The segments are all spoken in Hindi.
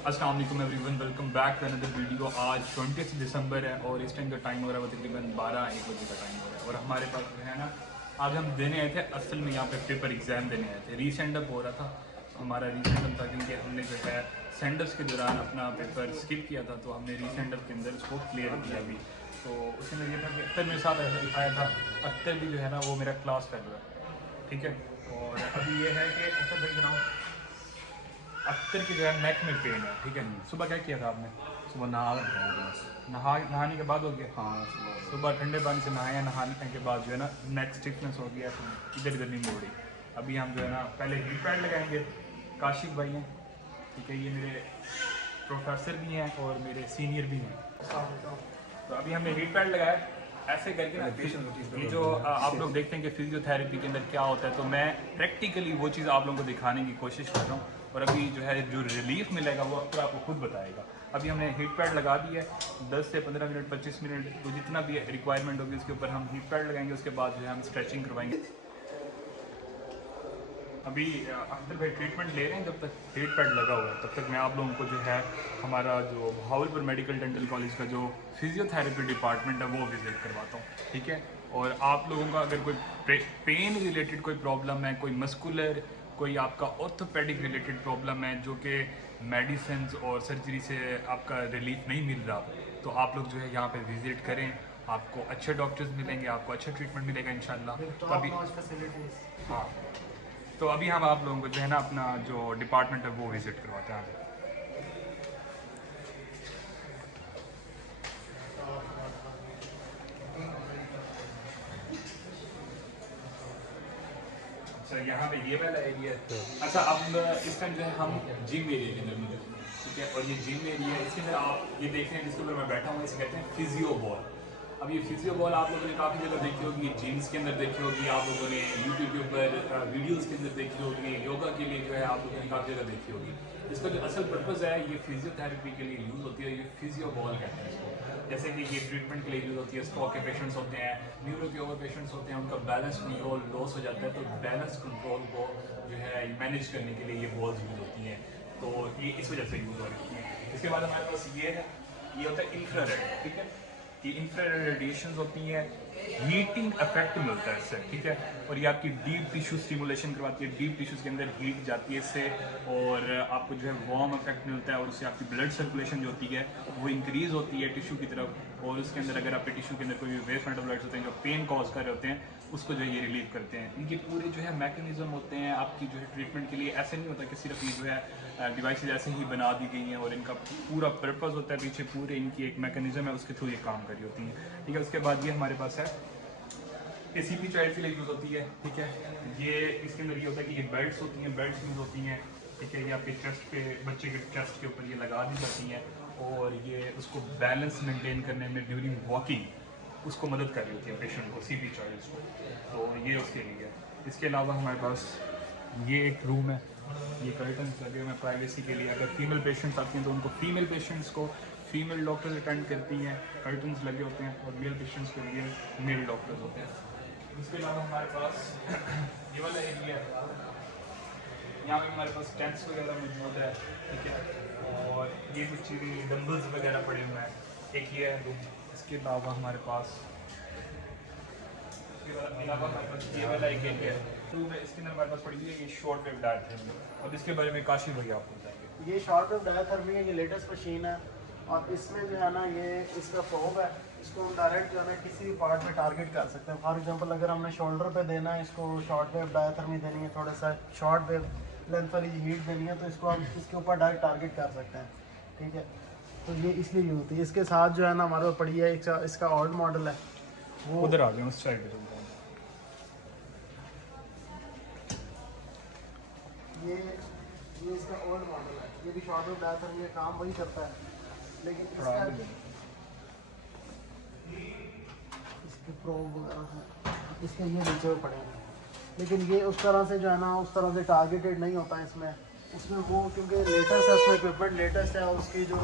अस्सलाम वालेकुम everyone, welcome back to another video. आज 20 दिसंबर है और इस टाइम का टाइम हो रहा है वो तकरीबन 12-1 बजे का टाइम हो रहा है। और हमारे पास जो है ना, आज हम देने आए थे, असल में यहाँ पे पेपर एग्ज़ाम देने आए थे। रीसेंड अप हो रहा था हमारा, रीसेंड अप था क्योंकि हमने जो है सेंडर्स के दौरान अपना पेपर स्किप किया था, तो हमने रीसेंड अप के अंदर उसको क्लियर किया अभी। तो उसके अंदर ये था कि अख्तर मेरे साथ आया था। अख्तर भी जो है ना वो मेरा क्लास फेलो है, ठीक है। और अभी ये है कि अख्तर भाई जनाओ, अख्तर की जो है नेक में पेन है, ठीक है। सुबह क्या किया था आपने? सुबह नहा रहा हूँ बस। नहाने के बाद हो गया? हाँ सुबह ठंडे पानी से नहाया, नहाने के बाद जो है ना नेक स्टिफनेस हो गया, तो इधर इधर नहीं मोड़ रही। अभी हम जो है ना पहले हीट पैड लगाएंगे। काशिफ भाई हैं, ठीक है, ये मेरे प्रोफेसर भी हैं और मेरे सीनियर भी हैं। तो अभी हमने हीट पैड लगाया ऐसे करके ना। ये जो आप लोग देखते हैं कि फिजियोथेरेपी के अंदर क्या होता है, तो मैं प्रैक्टिकली वो चीज़ आप लोगों को दिखाने की कोशिश कर रहा हूँ। और अभी जो है जो रिलीफ मिलेगा वो अख्तर आपको खुद बताएगा। अभी हमने हीट पैड लगा दिया है, 10 से 15 मिनट 25 मिनट तो जितना भी रिक्वायरमेंट होगी उसके ऊपर हम हीट पैड लगाएंगे। उसके बाद जो है हम स्ट्रेचिंग करवाएंगे। अभी अख्तर भाई ट्रीटमेंट ले रहे हैं, जब तक हीट पैड लगा हुआ है तब तक मैं आप लोगों को जो है हमारा जो भावलपुर मेडिकल डेंटल कॉलेज का जो फिजियोथेरेपी डिपार्टमेंट है वो विजिट करवाता हूँ, ठीक है। और आप लोगों का अगर कोई पेन रिलेटेड कोई प्रॉब्लम है, कोई मस्कुलर, कोई आपका ऑर्थोपेडिक रिलेटेड प्रॉब्लम है जो कि मेडिसिन और सर्जरी से आपका रिलीफ नहीं मिल रहा, तो आप लोग जो है यहाँ पे विजिट करें। आपको अच्छे डॉक्टर्स मिलेंगे, आपको अच्छा ट्रीटमेंट मिलेगा इंशाल्लाह। तो अभी हाँ, तो अभी हम आप लोगों को जो है ना अपना जो डिपार्टमेंट है वो विजिट करवाते हैं। अच्छा, यहाँ पे ये वाला एरिया है। अच्छा, अब इस टाइम जो है हम जिम एरिया के अंदर मौजूद हैं, ठीक है। और ये जिम एरिया है, इसके अंदर आप ये देख रहे हैं जिसके ऊपर मैं बैठा हूँ, इसे कहते हैं फिजियो बॉल। अब ये फिजियो बॉल आप लोगों ने काफ़ी जगह देखी होगी, जिम्स के अंदर देखी होगी, आप लोगों ने यूट्यूब के ऊपर वीडियोस के अंदर देखी होगी, योगा के लिए जो है आप लोगों ने काफ़ी जगह देखी होगी। इसका जो असल पर्पज़ है ये फिजियोथेरेपी के लिए यूज़ होती है। ये फिजियो बॉल कहते हैं इसको। जैसे कि ये ट्रीटमेंट के लिए यूज़ होती है, स्ट्रोक के पेशेंट्स होते हैं, न्यूरो के ओवर पेशेंट्स होते हैं, उनका बैलेंस कंट्रोल लॉस हो जाता है, तो बैलेंस कंट्रोल को जो है मैनेज करने के लिए ये बॉल्स यूज़ होती हैं। तो ये इस वजह से यूज़ हो रही है। इसके बाद हमारे पास ये है, ये होता है इंफ्रारेड, ठीक है। ये इंफ्रारेड रेडिएशंस होती हैं, हीटिंग इफेक्ट मिलता है इससे, ठीक है। और ये आपकी डीप टिश्यू स्टिमुलेशन करवाती है, डीप टिश्यूज़ के अंदर हीट जाती है इससे, और आपको जो है वार्म इफेक्ट मिलता है, और उससे आपकी ब्लड सर्कुलेशन जो होती है वो इंक्रीज़ होती है टिश्यू की तरफ। और उसके अंदर अगर आपके टिश्यू के अंदर कोई वेस्ट मेटाबॉलाइट्स होते हैं जो पेन कॉज कर रहे होते हैं, उसको जो है ये रिलीव करते हैं। इनके पूरे जो है मैकेनिज्म होते हैं आपकी जो है ट्रीटमेंट के लिए। ऐसे नहीं होता कि सिर्फ ये जो है डिवाइसेज ऐसे ही बना दी गई हैं, और इनका पूरा पर्पज़ होता है पीछे, पूरे इनकी एक मैकेनिज्म है, उसके थ्रू ये काम कर रही होती हैं, ठीक है। उसके बाद ये हमारे पास है ACP चाइल्ड के लिए यूज़ होती है, ठीक है। ये इसके अंदर ये होता है कि ये बेल्ट्स होती हैं, बेल्ट्स यूज़ होती हैं, ठीक है। ये आपके चेस्ट पे, बच्चे के चेस्ट के ऊपर ये लगा दी जाती हैं, और ये उसको बैलेंस मेंटेन करने में ड्यूरिंग वॉकिंग उसको मदद कर रही होती है पेशेंट को, CP चाइल्ड्स को। तो ये उसके लिए है। इसके अलावा हमारे पास ये एक रूम है, ये कर्टन्स लगे हुए हैं प्राइवेसी के लिए। अगर फीमेल पेशेंट्स आती हैं तो उनको फीमेल पेशेंट्स को फीमेल डॉक्टर्स अटेंड करती हैं, कर्टन्स लगे होते हैं, और मेल पेशेंट्स के लिए मेल डॉक्टर्स होते हैं। इसके अलावा हमारे पास ये वाला एरिया है, यहाँ पे हमारे पास टेंट्स वगैरह मौजूद है, ठीक है। और ये कुछ चीज़ें डम्बल्स वगैरह पड़े हुए हैं, एक ये है रूम। इसके अलावा हमारे पास ये वाला एक एरिया है रूम है, इसके अंदर हमारे पास पड़ी हुई है ये शॉर्ट वेव डायथर्मी, और इसके बारे में काशी भैया आपको बताएंगे। ये शॉर्ट वेव डायथर्मी है, ये लेटेस्ट मशीन है, और इसमें जो है ना ये इसका प्रोब है, इसको हम डायरेक्ट जो है ना किसी भी पार्ट में टारगेट कर सकते हैं। फॉर एग्जांपल अगर हमने शोल्डर पे देना है, इसको शॉर्ट वेव डायथर्मी देनी है, थोड़ा सा शॉर्ट वेव लेंथ वाली हीट देनी है, तो इसको हम इसके ऊपर डायरेक्ट टारगेट कर सकते हैं, ठीक है। तो ये इसलिए यूज होती है। इसके साथ जो है ना हमारे पास पड़ी है इसका ओल्ड मॉडल है, वो उधर आ गए उस साइड पे। ये इसका ओल्ड मॉडल है, ये भी शॉर्ट वेव डायथर्मी में काम वही करता है, लेकिन इसके प्रोब वगैरह हैं, इसके ये नीचे हुए पड़े हैं, लेकिन ये उस तरह से जो है ना उस तरह से टारगेटेड नहीं होता है इसमें वो क्योंकि लेटेस्ट है, उसमें इक्विपमेंट लेटेस्ट है, और उसकी जो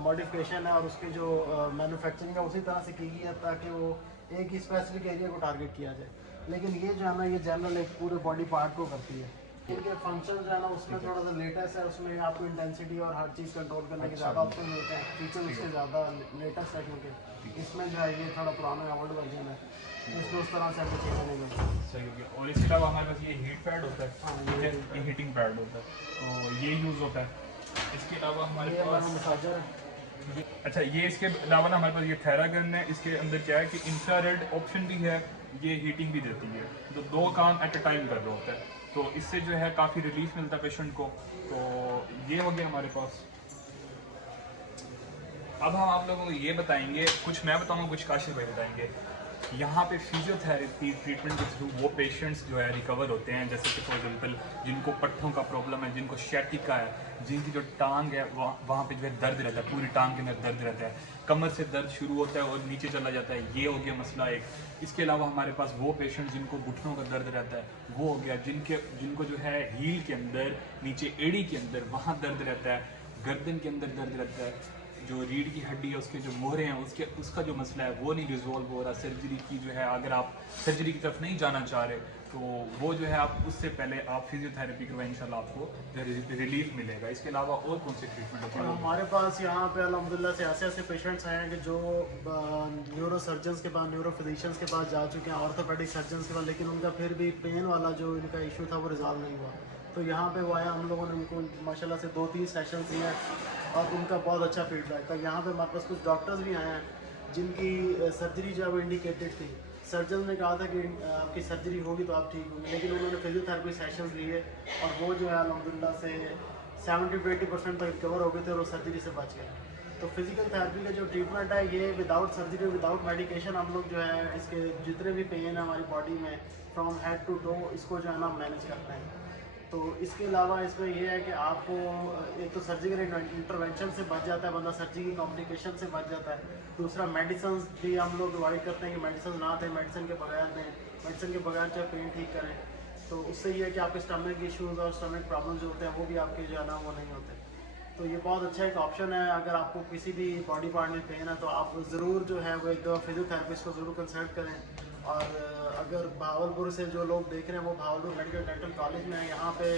मॉडिफिकेशन है और उसकी जो मैन्युफैक्चरिंग है उसी तरह से की गई है ताकि वो एक ही स्पेसिफिक एरिया को टारगेट किया जाए। लेकिन ये जो है ना ये जनरल एक पूरे बॉडी पार्ट को करती है, इनके फंक्शन जो है ना उसमें थोड़ा सा लेटेस्ट है, उसमें आपको इंटेंसिटी और हर चीज़ कंट्रोल करने के ज़्यादा ऑप्शन मिलते हैं, फीचर उसके ज़्यादा लेटेस्ट है, क्योंकि इसमें जो है ये थोड़ा पुराना ओल्ड वर्जन है, इसमें उस तरह से हमें चीज़ें नहीं मिलती। सही हो गया। और इसके अलावा हमारे पास ये हीट पैड होता है, हाँ, ये हीटिंग पैड होता है, तो ये यूज़ होता है। इसके अलावा हमारे ये हमारा पास मसाजर है। अच्छा, ये इसके अलावा ना हमारे पास ये थेरागन है, इसके अंदर क्या है कि इंफ्रारेड ऑप्शन भी है, ये हीटिंग भी देती है, तो दो काम एट अ टाइम कर रहा होता है, तो इससे जो है काफ़ी रिलीफ मिलता है पेशेंट को। तो ये हो गया हमारे पास। अब हम आप लोगों को ये बताएंगे, कुछ मैं बताऊंगा, कुछ काशिफ भाई बताएंगे। यहाँ पे फिजियोथेरेपी ट्रीटमेंट के थ्रू वो पेशेंट्स जो है रिकवर होते हैं, जैसे कि फॉर एग्जांपल जिनको पट्ठों का प्रॉब्लम है, जिनको शैटिका है, जिनकी जो टांग है वहाँ पे जो है दर्द रहता है, पूरी टांग के अंदर दर्द रहता है, कमर से दर्द शुरू होता है और नीचे चला जाता है, ये हो गया मसला एक। इसके अलावा हमारे पास वो पेशेंट जिनको घुटनों का दर्द रहता है, वो हो गया। जिनको जो है हील के अंदर, नीचे एड़ी के अंदर वहाँ दर्द रहता है, गर्दन के अंदर दर्द रहता है, जो रीढ़ की हड्डी है उसके जो मोहरे हैं उसका जो मसला है वो नहीं रिजॉल्व हो रहा, सर्जरी की जो है, अगर आप सर्जरी की तरफ नहीं जाना चाह रहे तो वो जो है आप उससे पहले आप फिजियोथेरेपी करवाएं, इंशाल्लाह आपको रिलीफ मिलेगा। इसके अलावा और कौन से ट्रीटमेंट होते हैं? हमारे पास यहाँ पे अल्हम्दुलिल्लाह से ऐसे पेशेंट्स हैं कि जो न्यूरो सर्जन्स के पास, न्यूरो फिजिशियंस के पास जा चुके हैं, ऑर्थोपेडिक सर्जन्स के पास, लेकिन उनका फिर भी पेन वाला जो इनका इशू था वो रिजॉल्व नहीं हुआ। तो यहाँ पे वो आया, हम लोगों ने उनको माशाल्लाह से 2-3 सेशन दिए और उनका बहुत अच्छा फीडबैक था। यहाँ पे हमारे पास कुछ डॉक्टर्स भी आए हैं जिनकी सर्जरी जो है वो इंडिकेटेड थी, सर्जन ने कहा था कि आपकी सर्जरी होगी तो आप ठीक होंगे, लेकिन उन्होंने फिजियोथेरेपी सेशंस लिए और वो जो है अल्हम्दुलिल्लाह से 70 to 80% तक रिकवर हो गए थे और वो सर्जरी से बच गए। तो फिजिकल थेरेपी का जो ट्रीटमेंट है ये विदाउट सर्जरी, विदाउट मेडिकेशन, हम लोग जो है इसके जितने भी पेन है हमारी बॉडी में फ्रॉम हेड टू टो, इसको जो है ना मैनेज करते हैं। तो इसके अलावा इसमें यह है कि आपको एक तो सर्जिकल इंटरवेंशन से बच जाता है बंदा, सर्जरी की कॉम्प्लिकेशन से बच जाता है। दूसरा मेडिसिन भी हम लोग अवॉइड करते हैं कि मेडिसिन ना दें, मेडिसिन के बगैर दें, मेडिसिन के बगैर चाहे पेन ठीक करें। तो उससे ये है कि आपके स्टमक इश्यूज़ और स्टमक प्रॉब्लम जो होते हैं वो भी आपके जो है ना वो नहीं होते। तो ये बहुत अच्छा एक ऑप्शन है। अगर आपको किसी भी बॉडी पार्ट में पेन है तो आप ज़रूर जो है वो एक दो फिजियोथेरेपिस्ट को ज़रूर कंसल्ट करें। और अगर भावलपुर से जो लोग देख रहे हैं वो भावलपुर मेडिकल डेंटल कॉलेज में है, यहाँ पे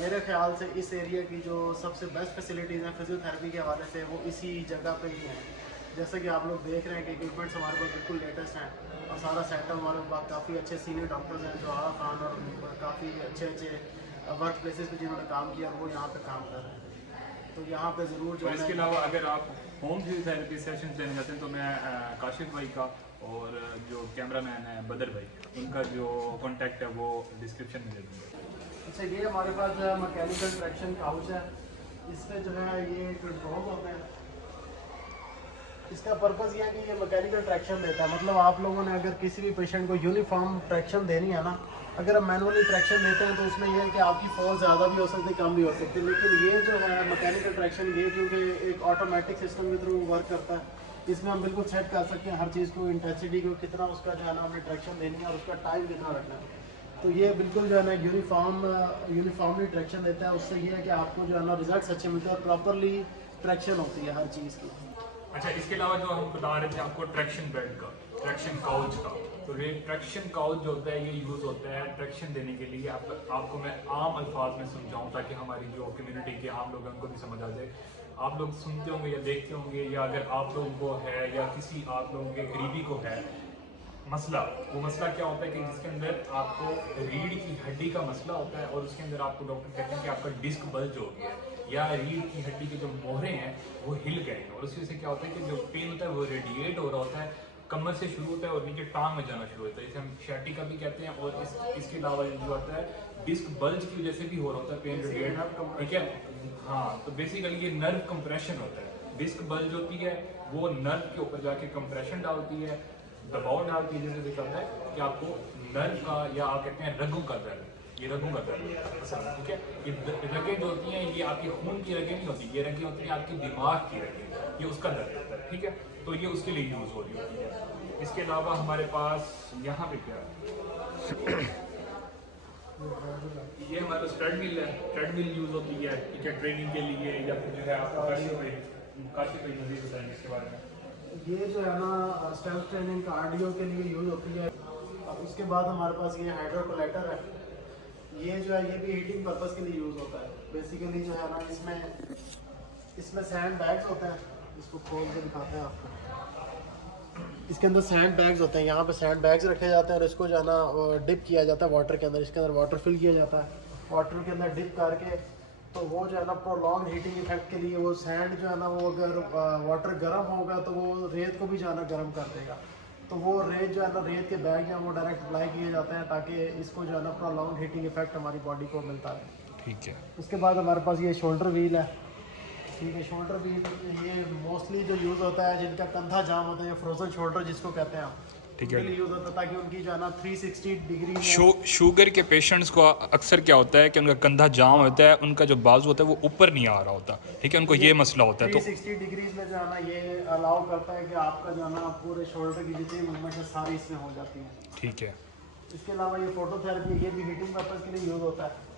मेरे ख्याल से इस एरिया की जो सबसे बेस्ट फैसिलिटीज़ हैं फिजियोथेरेपी के हवाले से वो इसी जगह पे ही हैं। जैसे कि आप लोग देख रहे हैं कि इक्विपमेंट्स हमारे पास बिल्कुल लेटेस्ट हैं और सारा सेटअप हमारे पास काफ़ी अच्छे सीनियर डॉक्टर्स हैं जो आला खान और काफ़ी अच्छे वर्क प्लेसेस पे जिन्होंने काम किया वो यहाँ पे काम कर रहे हैं। तो यहाँ पे ज़रूर जो और इसके अलावा अगर आप होम फिजियोथेरेपी सेशन लेने जाते हैं तो मैं काशिफ भाई का और जो कैमरामैन है बदर भाई, उनका जो कॉन्टैक्ट है वो डिस्क्रिप्शन में दे दूँगा। अच्छा, ये हमारे पास जो है मैकेनिकल ट्रैक्शन काउच है, इसमें जो है ये कंट्रोल होते हैं। इसका पर्पज़ ये है कि ये मैकेनिकल ट्रैक्शन देता है, मतलब आप लोगों ने अगर किसी भी पेशेंट को यूनिफॉर्म ट्रैक्शन देनी है ना, अगर हम मैनुअली ट्रैक्शन देते हैं तो उसमें यह है कि आपकी फॉल ज़्यादा भी हो सकती है, कम भी हो सकती है। लेकिन ये जो है मैकेनिकल ट्रैक्शन, ये क्योंकि एक ऑटोमेटिक सिस्टम के थ्रू वर्क करता है, इसमें हम बिल्कुल सेट कर सकते हैं हर चीज़ को, इंटेंसिटी को कितना उसका जो है ना हमने ट्रैक्शन देनी है और उसका टाइम कितना रखना है। तो ये बिल्कुल जो है ना यूनिफॉर्मली ट्रैक्शन देता है। उससे ये है कि आपको जो है ना रिजल्ट्स अच्छे मिलते हैं और प्रॉपरली ट्रैक्शन होती है हर चीज़ की। अच्छा, इसके अलावा जो हम बता रहे थे आपको ट्रैक्शन बेड का, ट्रैक्शन काउच का, तो ये ट्रैक्शन काउच जो होता है ये यूज़ होता है ट्रैक्शन देने के लिए। आपको मैं आम अल्फाज में समझाऊं ताकि हमारी जो कम्युनिटी के आम लोग हैं उनको भी समझ आ जाए। आप लोग सुनते होंगे या देखते होंगे, या अगर आप लोगों को है या किसी आप लोगों के करीबी को है मसला, वो मसला क्या होता है कि जिसके अंदर आपको रीढ़ की हड्डी का मसला होता है और उसके अंदर आपको डॉक्टर कहते हैं कि आपका डिस्क बल्ज हो गया है या रीढ़ की हड्डी के जो मोहरे हैं वो हिल गए हैं, और उसी से क्या होता है कि जो पेन होता है वो रेडिएट हो रहा होता है, कमर से शुरू होता है और नीचे टांग में जाना शुरू होता है, इसे हम शैटिका भी कहते हैं। और इसके अलावा जो होता है डिस्क बल्ज की वजह से भी हो रहा होता है पेन रेडिएट, ठीक है। हाँ, तो बेसिकली ये नर्व कंप्रेशन होता है। डिस्क बल्ज होती है वो नर्व के ऊपर जाके कंप्रेशन डालती है, दबाव डालती है, जिससे क्या होता है कि आपको नर्व का या आप कहते हैं रगों का दर्द, ये रगों का दर्द असल में, ठीक है। ये रगें जो होती हैं ये आपकी खून की रगें नहीं होती, ये रगें होती हैं आपके दिमाग की रगें, ये उसका दर्द होता है, ठीक है। तो ये उसके लिए यूज़ हो रही होती है। इसके अलावा हमारे पास यहाँ पे क्या है, ये हमारा ट्रेडमिल है, ट्रेडमिल यूज़ होती है, ठीक है, ट्रेनिंग के लिए, या फिर जो है आपको काशी पे मज़ीद बताएंगे इसके बारे में। ये जो है ना स्टेल्थ ट्रेनिंग कार्डियो के लिए यूज़ होती है। और उसके बाद हमारे पास ये हाइड्रोकोलेटर है, ये जो है ये भी हीटिंग पर्पस के लिए यूज़ होता है बेसिकली जो है ना, इसमें सैंड बैग्स होते हैं, इसको खोल के दिखाते हैं आपको। इसके अंदर सैंड बैग्स होते हैं, यहाँ पे सैंड बैग्स रखे जाते हैं और इसको जो है ना डिप किया जाता है वाटर के अंदर। इसके अंदर वाटर फिल किया जाता है, वाटर के अंदर डिप करके तो वो जो है ना प्रोलॉन्ग हीटिंग इफेक्ट के लिए वो सैंड जो है ना, वो अगर वाटर गर्म होगा तो वो रेत को भी जो है ना गर्म कर देगा। तो वो रेत जो है ना, रेत के बैग जो है वो डायरेक्ट अप्लाई किए जाते हैं ताकि इसको जो है ना प्रोलॉन्ग हीटिंग इफेक्ट हमारी बॉडी को मिलता है। ठीक है। उसके बाद हमारे पास ये शोल्डर व्हील है। ठीक है, शोल्डर व्हील ये मोस्टली जो यूज़ होता है जिनका कंधा जाम होता है, फ्रोजन शोल्डर जिसको कहते हैं हम, ठीक है। यूज़ होता है ताकि उनकी जो है ना 360 डिग्री शुगर के पेशेंट्स को अक्सर क्या होता है कि उनका कंधा जाम होता है, उनका जो बाजू होता है वो ऊपर नहीं आ रहा होता, ठीक है, उनको ये मसला होता है। तो 360 डिग्रीज में जो है ना ये अलाउ करता है कि आपका जो है ना पूरे शोल्डर की जितनी मूवमेंट है सारी इसमें हो जाती है। ठीक है। इसके अलावा ये फोटोथेरेपी, ये भी हीटिंग पर्पज़ के लिए यूज़ होता है।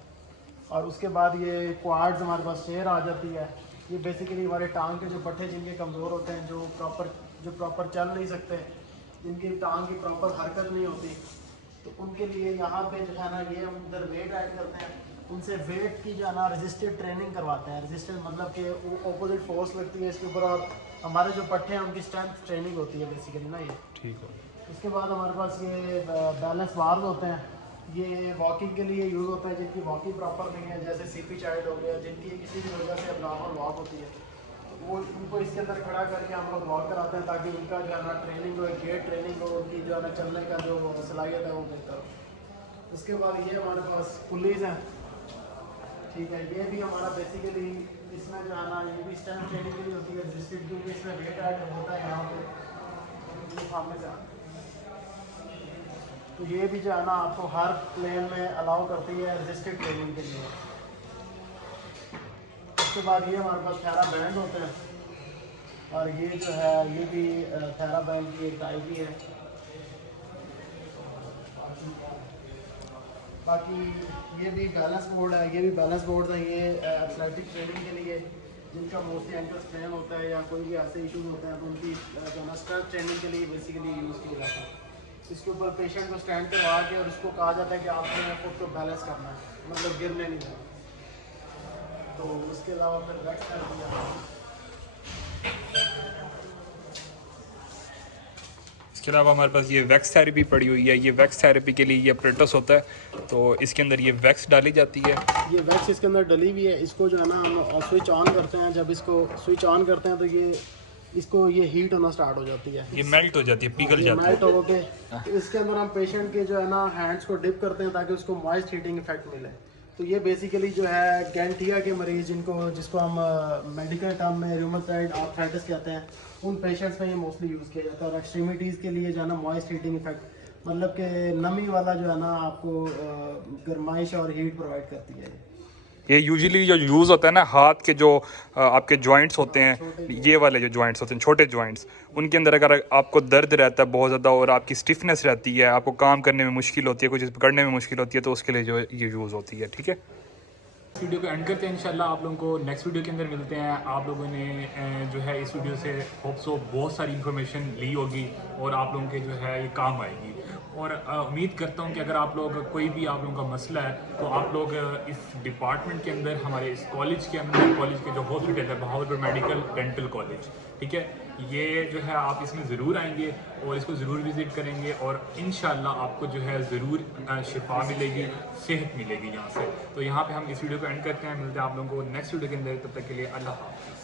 और उसके बाद ये क्वाड्स हमारे पास चेयर आ जाती है। ये बेसिकली हमारे टांग के जो पट्टे जिनके कमज़ोर होते हैं, जो प्रॉपर चल नहीं सकते, जिनकी टांग की प्रॉपर हरकत नहीं होती, तो उनके लिए यहाँ पे जो है ना ये हम इधर वेट ऐड करते हैं, उनसे वेट की जो है ना रेजिस्टेड ट्रेनिंग करवाते हैं। रेजिस्टेड मतलब कि वो अपोजिट फोर्स लगती है इसके ऊपर और हमारे जो पट्टे हैं उनकी स्ट्रेंथ ट्रेनिंग होती है बेसिकली ना ये। ठीक है। उसके बाद हमारे पास ये बैलेंस बार्स होते हैं, ये वॉकिंग के लिए यूज़ होता है जिनकी वॉकिंग प्रॉपर नहीं है, जैसे सीपी चाइल्ड हो गया, जिनकी किसी भी वजह से नॉर्मल वॉक होती है, तो वो उनको इसके अंदर खड़ा करके हम लोग वॉक कराते हैं ताकि उनका जो है ना ट्रेनिंग हो, गेट ट्रेनिंग हो, उनकी जो है ना चलने का जो सलाहियत है वो बेहतर हो। उसके बाद ये हमारे पास पुलीज हैं। ठीक है, ये भी हमारा बेसिकली इसमें जो है ना ये भी स्ट्रेंथ ट्रेनिंग के लिए होती है, जिससे क्योंकि इसमें वेट ऐड होता है यहाँ पे सामने से। तो ये भी जो है ना आपको हर प्लेन में अलाउ करती है रेजिस्टेड ट्रेनिंग के लिए। उसके बाद ये हमारे पास थेरा बैंड होते हैं, और ये जो है ये भी थेरा बैंड की एक टाइप ही है। बाकी ये भी बैलेंस बोर्ड है, ये भी बैलेंस बोर्ड है। ये एथलेटिक ट्रेनिंग के लिए जिनका मोस्टली एंकल स्ट्रेन होता है या कोई भी ऐसे इश्यूज होते हैं तो उनकी जो है ना स्ट्रेंथ ट्रेनिंग के लिए बेसिकली यूज़ किया जाता है। इसके ऊपर पेशेंट को स्टैंड करवा के और उसको कहा जाता है कि आपने खुद को बैलेंस करना है, मतलब गिरने नहीं देना। तो उसके अलावा फिर वैक्स थेरेपी। इसके अलावा हमारे पास ये वैक्स थेरेपी पड़ी हुई है। ये वैक्स थेरेपी के लिए ये अप्रेटस होता है, तो इसके अंदर ये वैक्स डाली जाती है। ये वैक्स इसके अंदर डली हुई है। इसको जो है ना हम स्विच ऑन करते हैं, जब इसको स्विच ऑन करते हैं तो ये हीट होना स्टार्ट हो जाती है, ये मेल्ट हो जाती है, पिघल जाती है। मेल्ट हो के तो इसके अंदर हम पेशेंट के जो है ना हैंड्स को डिप करते हैं ताकि उसको मॉइस्ट हीटिंग इफेक्ट मिले। तो ये बेसिकली जो है गैंटिया के मरीज जिसको हम मेडिकल टर्म में रूमेटॉइड आर्थराइटिस कहते हैं, उन पेशेंट्स में ये मोस्टली यूज़ किया जाता है। और एक्सट्रीमिटीज़ के लिए जो है ना मॉइस्ट हीटिंग इफेक्ट मतलब कि नमी वाला जो है ना आपको गर्माइश और हीट प्रोवाइड करती है। ये यूजुअली जो यूज़ होता है ना हाथ के जो आपके जॉइंट्स होते हैं, ये वाले जो जॉइंट्स होते हैं छोटे जॉइंट्स, उनके अंदर अगर आपको दर्द रहता है बहुत ज़्यादा और आपकी स्टिफनेस रहती है, आपको काम करने में मुश्किल होती है, कुछ पकड़ने में मुश्किल होती है, तो उसके लिए जो ये यूज़ होती है। ठीक है, वीडियो को एंड करते हैं। इंशाल्लाह आप लोगों को नेक्स्ट वीडियो के अंदर मिलते हैं। आप लोगों ने जो है इस वीडियो से होप सो बहुत सारी इन्फॉर्मेशन ली होगी और आप लोगों के जो है ये काम आएगी। और उम्मीद करता हूँ कि अगर आप लोग कोई भी आप लोगों का मसला है तो आप लोग इस डिपार्टमेंट के अंदर हमारे इस कॉलेज के अंदर, कॉलेज के जो हॉस्पिटल है बहावलपुर मेडिकल डेंटल कॉलेज, ठीक है, ये जो है आप इसमें ज़रूर आएंगे और इसको ज़रूर विज़िट करेंगे और इंशाल्लाह आपको जो है ज़रूर शिफा मिलेगी, सेहत मिलेगी यहाँ से। तो यहाँ पे हम इस वीडियो को एंड करते हैं। मिलते हैं आप लोगों को नेक्स्ट वीडियो के अंदर, तब तक के लिए अल्लाह हाफ़िज़।